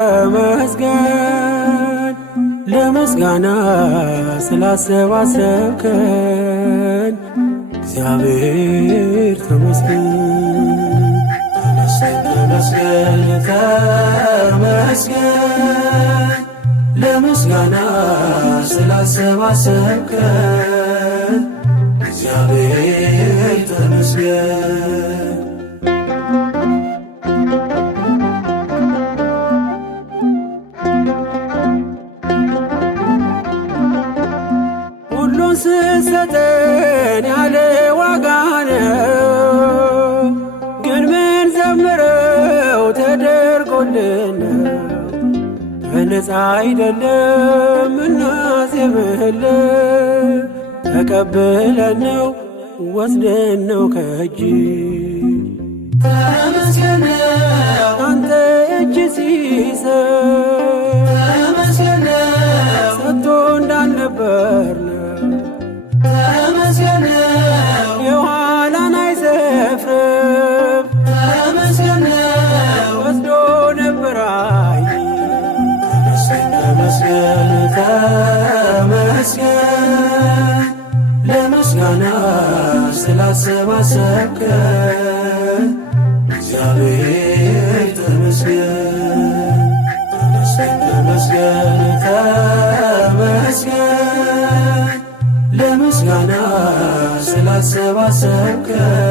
ተመስገን ለምስጋና ስላሰባሰብከን እግዚአብሔር ተመስገን። ተመስገን ተመስገን ለምስጋና ስላሰባሰብከን እግዚአብሔር ተመስገን። ሁሉን ስትሰጠን ያለ ዋጋ ነው፣ ግን ምን ዘምረው ተደርጎልን በነፃ አይደለም እናዜምህልን። ተቀብለን ነው ወስደን ነው ከእጅ ተመስገን አንተ እጅ ሲሰጥ ተመስገን ሰጥቶ እንዳልነበር ተመስገን የኋላን አይሰፍርም ተመስገን ወስዶ ነበራይ ተመስገን ተመስገን ለምስጋና ስላሰባሰብከን እግዚአብሔር ተመስገን። ተመስገን ተመስገን ለምስጋና ስላሰባሰብከን